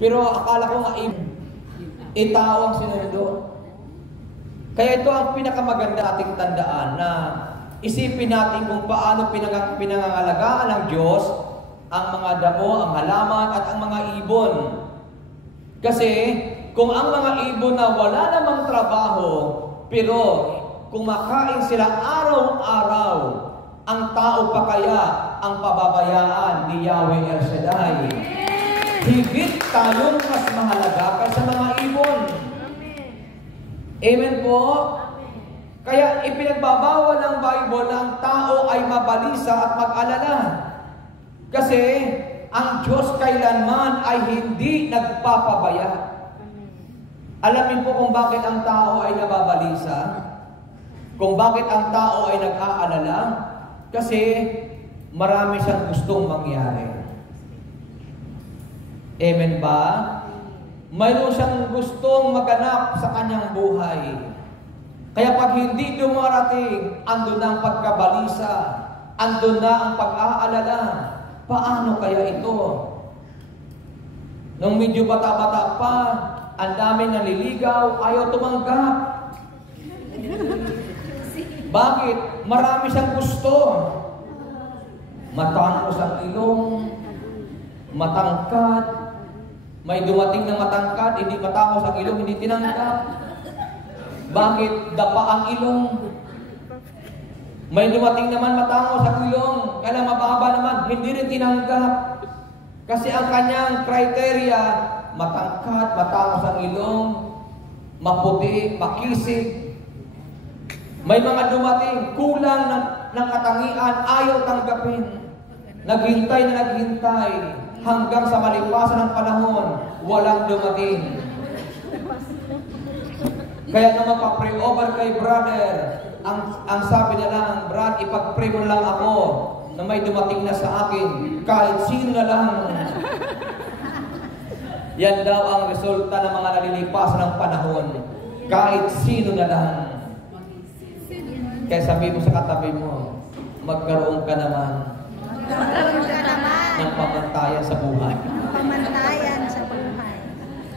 Pero akala ko nga tao ang sinundo. Kaya ito ang pinakamaganda ating tandaan na isipin natin kung paano pinangangalagaan ng Diyos ang mga damo, ang halaman at ang mga ibon. Kasi kung ang mga ibon na wala namang trabaho, pero kumakain sila araw-araw, ang tao pa kaya ang pababayaan ni Yahweh El Shaddai? Higit tayong mas mahalaga kaysa mga ibon. Amen po? Kaya ipinagbabawal ng Bible na ang tao ay mabalisa at mag-alala. Kasi ang Diyos kailanman ay hindi nagpapabaya. Alam niyo po kung bakit ang tao ay nababalisa? Kung bakit ang tao ay nag-aalala? Kasi marami siyang gustong mangyari. Amen ba? Mayroon siyang gustong maganap sa kanyang buhay. Kaya pag hindi dumarating, andun na ang pagkabalisa, andun na ang pag-aalala. Paano kaya ito? Nung medyo bata-bata pa, ang daming naliligaw, ayaw tumanggap. Bakit? Marami siyang gusto. Matangos ang ilong, matangkad. May dumating na matangkad, hindi matangos ang ilong, hindi tinanggap. Bakit? Dapa ang ilong. May dumating naman matangos ang ilong, kaya mababa naman, hindi rin tinanggap. Kasi ang kanyang criteria, matangkad, matangos ang ilong, maputi, makisig. May mga dumating, kulang ng katangian, ayaw tanggapin. Naghintay na naghintay, hanggang sa malipasan ng panahon, walang dumating. Kaya naman pa-pray over kay brother, ang sabi na lang, Brad, ipag-pray mo lang ako na may dumating na sa akin, kahit sino na lang. Yan daw ang resulta ng mga nalilipasan ng panahon, kahit sino na lang. Kaya sabi mo sa katabi mo, magkaroon ka naman ng pamantayan sa buhay. Pamantayan sa buhay.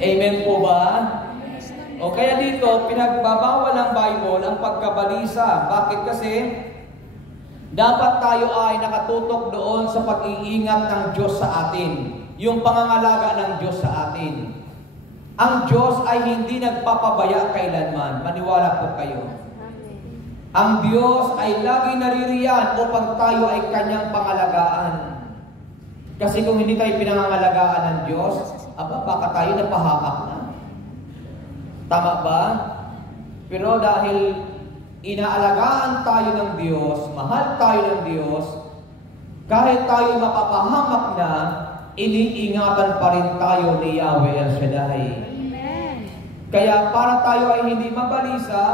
Amen po ba? O kaya dito, pinagbabawal ng Bible ang pagkabalisa. Bakit? Kasi dapat tayo ay nakatutok doon sa pag-iingat ng Diyos sa atin. Yung pangangalaga ng Diyos sa atin. Ang Diyos ay hindi nagpapabaya kailanman. Maniwala po kayo. Ang Diyos ay lagi naririyan upang tayo ay Kanyang pangalagaan. Kasi kung hindi tayo pinangangalagaan ng Diyos, baka tayo napahamak na. Tama ba? Pero dahil inaalagaan tayo ng Diyos, mahal tayo ng Diyos, kahit tayo mapapahamak na, iniingatan pa rin tayo ni Yahweh El Shaddai. Amen. Kaya para tayo ay hindi mabalisa,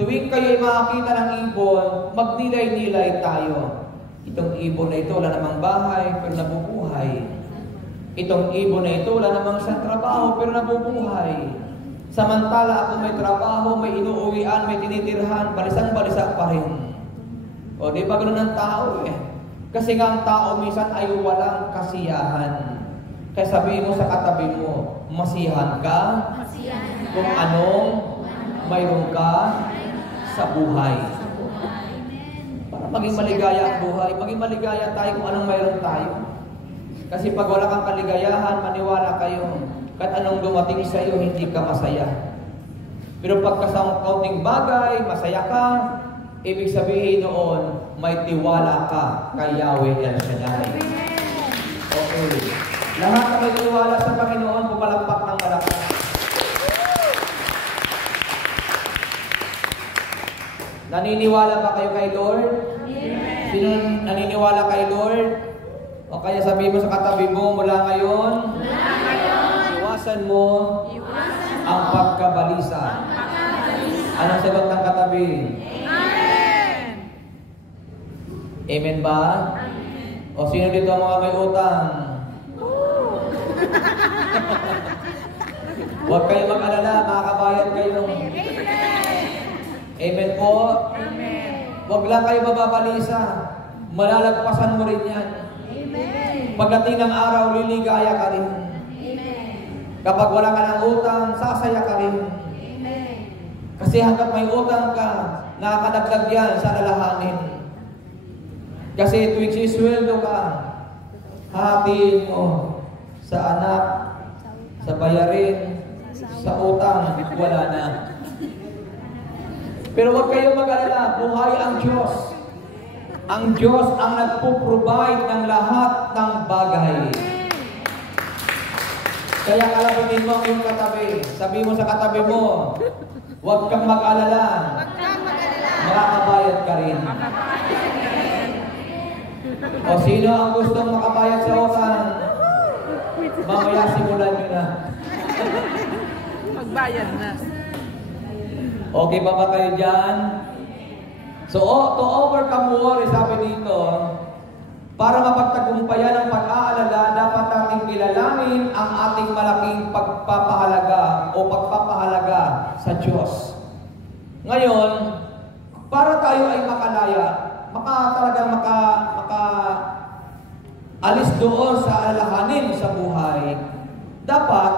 tuwing kayo ay makakita ng ibon, magnilay-nilay tayo. Itong ibon na ito, wala namang bahay, pero nabubuhay. Itong ibon na ito, wala namang isang trabaho, pero nabubuhay. Samantala ako may trabaho, may inuuwian, may tinitirhan, balisang-balisa pa rin. O di ba ganun ang tao eh? Kasi nga ang tao minsan ay walang kasiyahan. Kaya sabihin mo sa katabi mo, masiyahan ka kung anong mayroon ka sa buhay. Para maging maligaya ang buhay, maging maligaya tayo kung anong mayroon tayo. Kasi pag wala kang kaligayahan, maniwala kayo, kahit anong dumating sa iyo, hindi ka masaya. Pero pagka sa kaunting bagay, masaya ka, ibig sabihin noon, may tiwala ka kay Yahweh El Shaddai. Okay. Lahat na may tiwala sa Panginoon, pumalakpak ng malakas. Naniniwala ba kayo kay Lord? Amen. Sino naniniwala kay Lord? O kaya sabihin mo sa katabi mo, mula ngayon, iwasan mo ang pagkabalisa. Anong sagot ng katabi? Amen. Amen ba? Amen. O sino dito ang mga may utang? Huwag kayo mag-alala, makakabayad kayo. Amen po? Amen. Huwag lang kayo mababalisa. Malalagpasan mo rin yan. Amen. Pagdating ng araw, liligaya ka rin. Amen. Kapag wala ka ng utang, sasaya ka rin. Amen. Kasi hanggat may utang ka, nakakadagdag yan sa alalahanin. Kasi tuwing sisweldo ka, hatiin mo sa anak, sa bayarin, sa utang, wala na. Pero huwag kayong mag-alala, buhay ang Diyos. Ang Diyos ang nagpo-provide ng lahat ng bagay. Kaya kalabitin mo ang iyong katabi. Sabi mo sa katabi mo, huwag kang mag-alala. Makakabayad ka rin. O sino ang gustong makabayad sa utang? Mamaya simulan nyo na. Magbayad na. Okay pa ba kayo dyan? So, to overcome worry, sabi dito, para mapagtagumpayan ang pag-aalala, dapat nating kilalanin ang ating malaking pagpapahalaga o pagpapahalaga sa Diyos. Ngayon, para tayo ay makalaya, alis doon sa alalahanin sa buhay, dapat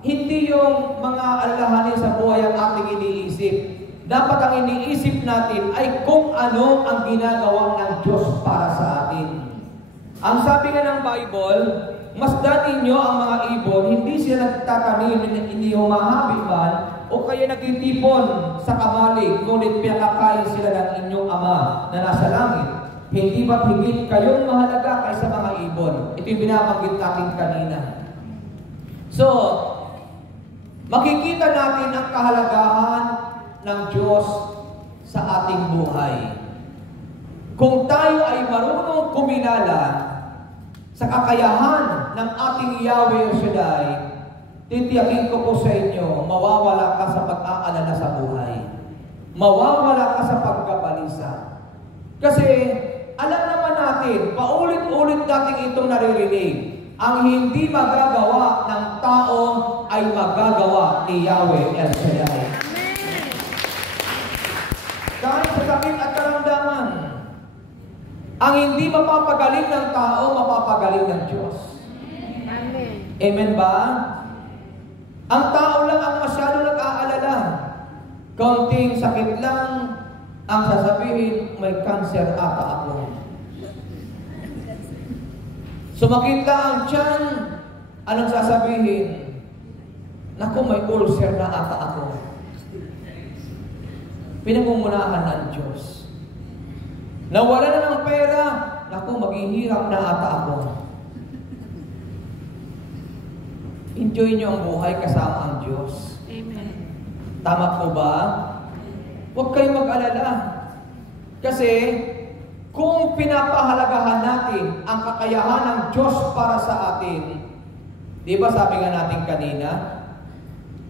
hindi yung mga alalahanin sa buhay ang ating iniisip. Dapat ang iniisip natin ay kung ano ang ginagawa ng Diyos para sa atin. Ang sabi nga ng Bible, masdan ninyo ang mga ibon, hindi sila nagtatanim, hindi humahabi man, o kaya nagtitipon sa kamalig, ngunit pinakakain sila ng inyong Ama na nasa langit. Hindi ba't higit kayong mahalaga kaysa mga ibon? Ito yung binabanggit natin kanina. So, makikita natin ang kahalagahan ng Diyos sa ating buhay. Kung tayo ay marunong kumilala sa kakayahan ng ating Yahweh Shaddai, titiyakin ko po sa inyo, mawawala ka sa pag-aalala sa buhay. Mawawala ka sa pagkabalisa. Kasi, alam naman natin, paulit-ulit natin itong naririnig, ang hindi magagawa ng tao ay magagawa ni Yahweh El Shaddai. Dahil sa sakit at karamdaman, ang hindi mapapagaling ng tao, mapapagaling ng Diyos. Amen. Amen ba? Ang tao lang ang masyado nag-aalala. Kaunting sakit lang, ang sasabihin, may cancer ata ako. Sumakit lang ang tiyan, anong sasabihin? Naku, may ulcer na ata ako. Pinagmumunahan ng Diyos. Nawala na ng pera, naku, maghihirap na ata ako. Enjoy nyo ang buhay kasama ang Diyos. Amen. Tama po ba? Huwag kayong mag-alala. Kasi, kung pinapahalagahan natin ang kakayahan ng Diyos para sa atin, di ba sabi nga natin kanina,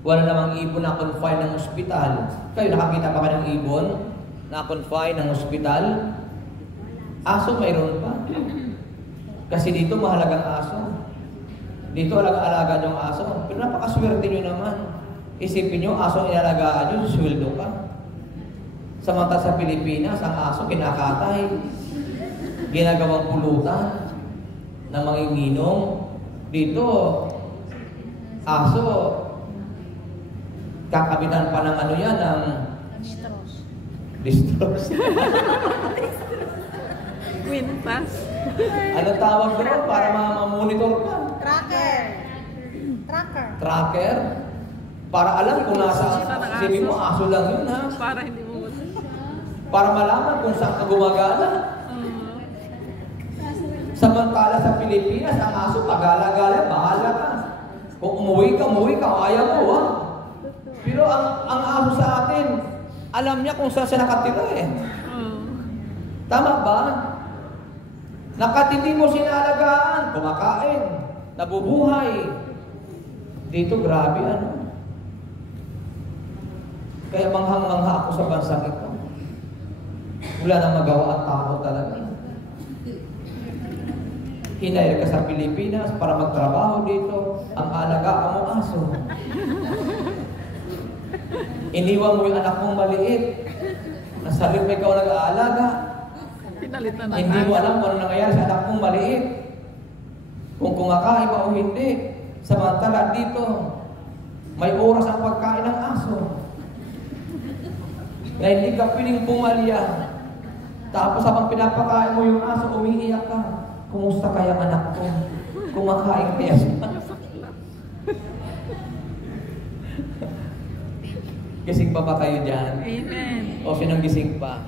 wala namang ibon na confine ng ospital. Kayo nakakita pa ka ng ibon na confine ng ospital? Aso mayroon pa. Kasi dito mahalagang aso. Dito alaga nyo ang aso. Pero napakaswerte nyo naman. Isipin nyo, aso ang inalagaan nyo, sweldo ka. Samantala sa Pilipinas, ang aso kinakatay. Ginagawang pulutan ng mga inginom. Dito, aso, kakabitan pa ng ano yan, ng distros. Quintas. Ano tawag doon para mamonitor ka? Tracker? Para alam kung nasa sibi mo, aso lang yun ha. Para hindi mo Para malaman kung saan ka gumagala. Samantala sa Pilipinas, ang aso pagala-gala, bahala ka. Kung umuwi ka, ayaw mo ha. Pero ang aso sa atin, alam niya kung saan siya nakatira eh. Tama ba? Nakatindi mo sinalagaan, kumakain, nabubuhay. Dito grabe ano. Kaya manghang-mangha ako sa bansang ito. Wala nang magawa ang tao talaga. Hinayar ka sa Pilipinas para magtrabaho dito, ang alagaan mo aso. Iniwan mo yung anak mong maliit. Nasa rin may ikaw nag-aalaga. pinalitan na. Hindi mo alam kung ano nangyayari sa anak mong maliit. Kung kumakain ba o hindi. Samantala dito, may oras ang pagkain ng aso. Na hindi ka piling pumalya. Tapos habang pinapakain mo yung aso, umiiyak ka. Kumusta kaya anak ko? Kumakain kaya siya? Gising pa ba kayo dyan? Amen. O sinong gising pa?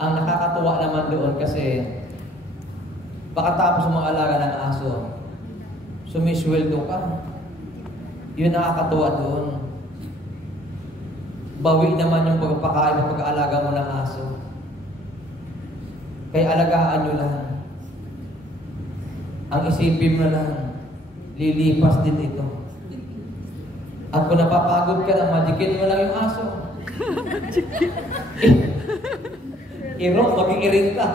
Ang nakakatuwa naman doon kasi pagkatapos mga alaga ng aso, sumisweldo ka. Yun nakakatuwa doon. Bawi naman yung pagpapakain at pag-aalaga mo ng aso. Kaya alagaan nyo lang. Ang isipin mo lang, lilipas din ito. At kung napapagod ka na, magikin mo lang yung aso. Irong, mag-iiring ka.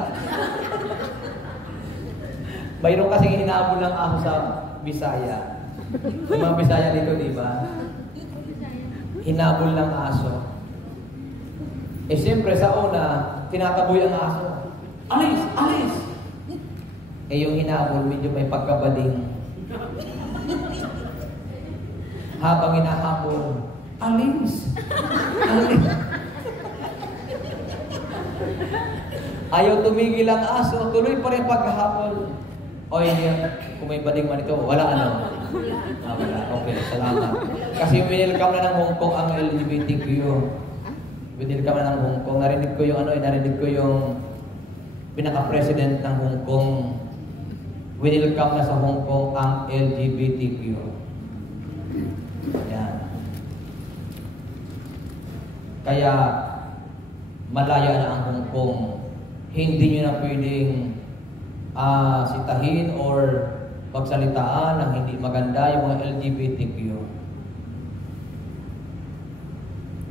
Mayroon kasing hinahabol ng aso sa Bisaya. Yung mga Bisaya dito, di ba? Hinabol ng aso. Eh siyempre sa una, tinataboy ang aso. Alis! Alis! Eh yung hinabol, medyo may pagkabading. Habang hinahabol, alis! Alis! Ayaw tumigil ang aso, tuloy pa rin paghahabol. O hindi, kung may bading man ito, wala ano? Wala. Okay, salamat. Kasi winilkam na ng Hong Kong ang LGBTQ. Winilkam na ng Hong Kong. Narinig ko yung pinaka-president ng Hong Kong. Winilkam na sa Hong Kong ang LGBTQ. Yan. Kaya, malaya na ang Hong Kong. Hindi nyo na pwedeng sitahin or pagsalitaan ng hindi maganda yung mga LGBTQ.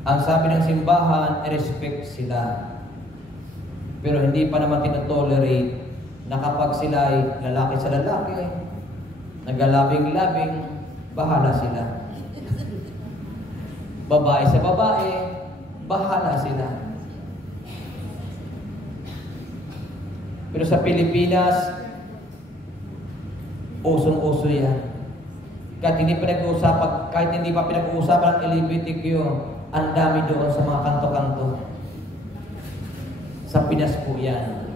Ang sabi ng simbahan, respect sila. Pero hindi pa naman tinotolerate na kapag sila ay lalaki sa lalaki, nagalabing-labing, bahala sila. Babae sa babae, bahala sila. Pero sa Pilipinas, usong-uso yan. Kahit hindi pa pinag-uusapan ng LGBTQ, ang dami doon sa mga kanto-kanto. Sa Pinas po yan.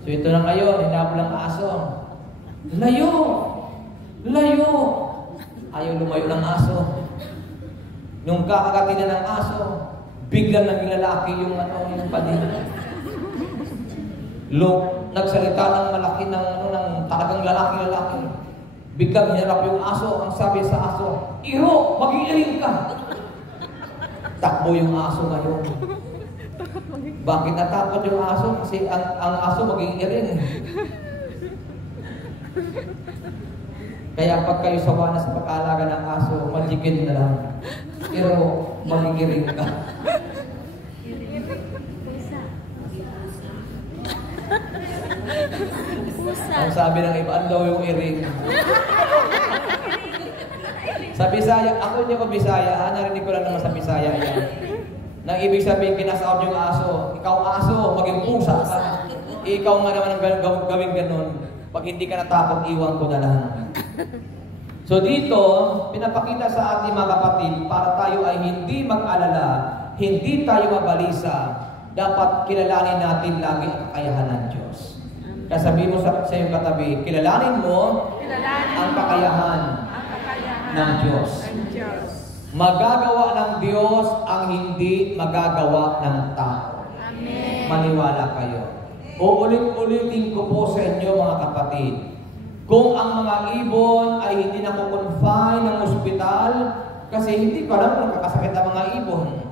So ito na ngayon, hinabol ang aso. Layo! Layo! Ayaw lumayo ng aso. Nung kakagatin na ng aso, biglang naging lalaki yung bading. Nagsalita ng malaki ng talagang lalaki. Biglang hinarap yung aso. Ang sabi sa aso, "Iro, mag-iiring ka!" Takbo yung aso ngayon. Bakit natakot yung aso? Kasi ang aso mag-iiring. Kaya pag kayo sawa na sa pag-aalaga ng aso, magikin na lang. Iro, mag-iiring ka. Ang sabi ng iba, daw yung iring. Sa Bisaya, ako niyo ko Bisaya, narinig ko lang naman sa Bisaya yan. Nang ibig sabihin, kinasaot yung aso. Ikaw aso, maging pusa ka. Ikaw nga naman ang gawing ganun. Pag hindi ka natakot, iwan ko na lang. So dito, pinapakita sa ating mga kapatid, para tayo ay hindi mag-alala, hindi tayo mabalisa, dapat kilalanin natin lagi ang kakayahan ng Diyos. Kaya sabihin mo sa iyong katabi, kilalanin mo ang kakayahan ng Diyos. Magagawa ng Diyos ang hindi magagawa ng tao. Amen. Maniwala kayo. Uulit-ulitin ko po sa inyo mga kapatid, kung ang mga ibon ay hindi nakukonfine ng ospital, kasi hindi ko alam kung nakakasakit ang mga ibon.